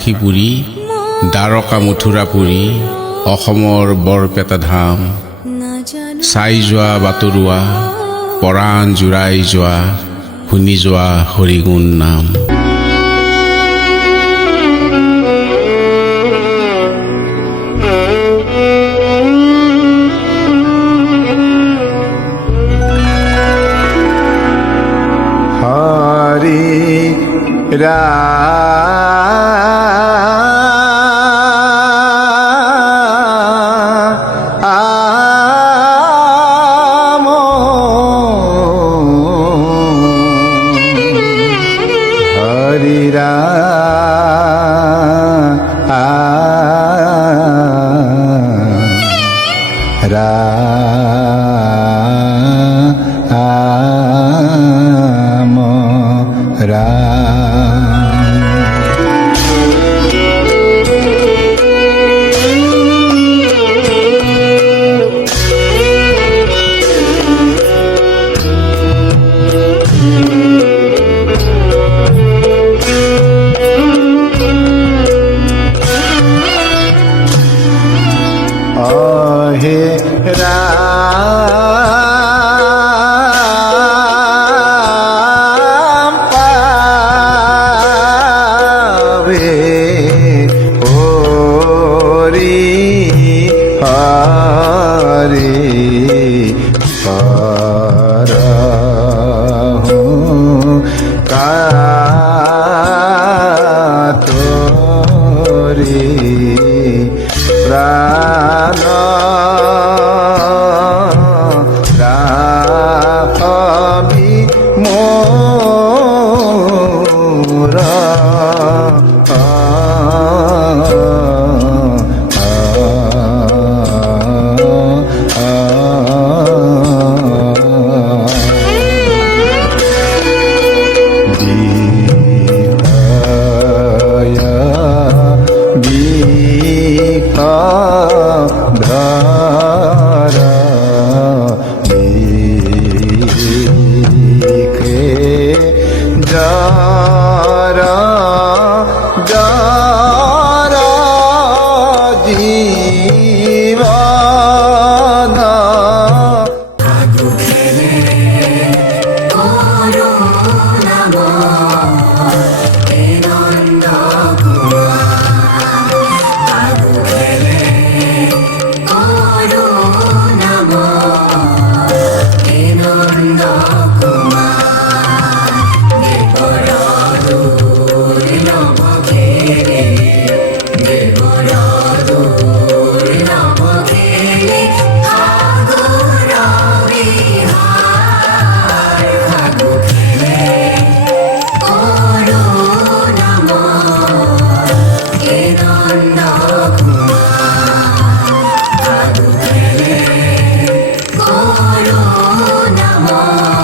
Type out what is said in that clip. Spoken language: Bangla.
পুৰী দ্বাৰকা মথুৰাপুৰী অসমৰ বৰপেটা ধাম চাই যোৱা বাটৰুৱা পৰাণ জুৰাই যোৱা শুনি যোৱা হৰিগুণ নাম। হৰি রাম হরি রাম হে রাম পাবে হরি হরি করহু কাতরি প্রাণ রাখবি মোর ধারা লিখে যারা যারা জীবনা Namo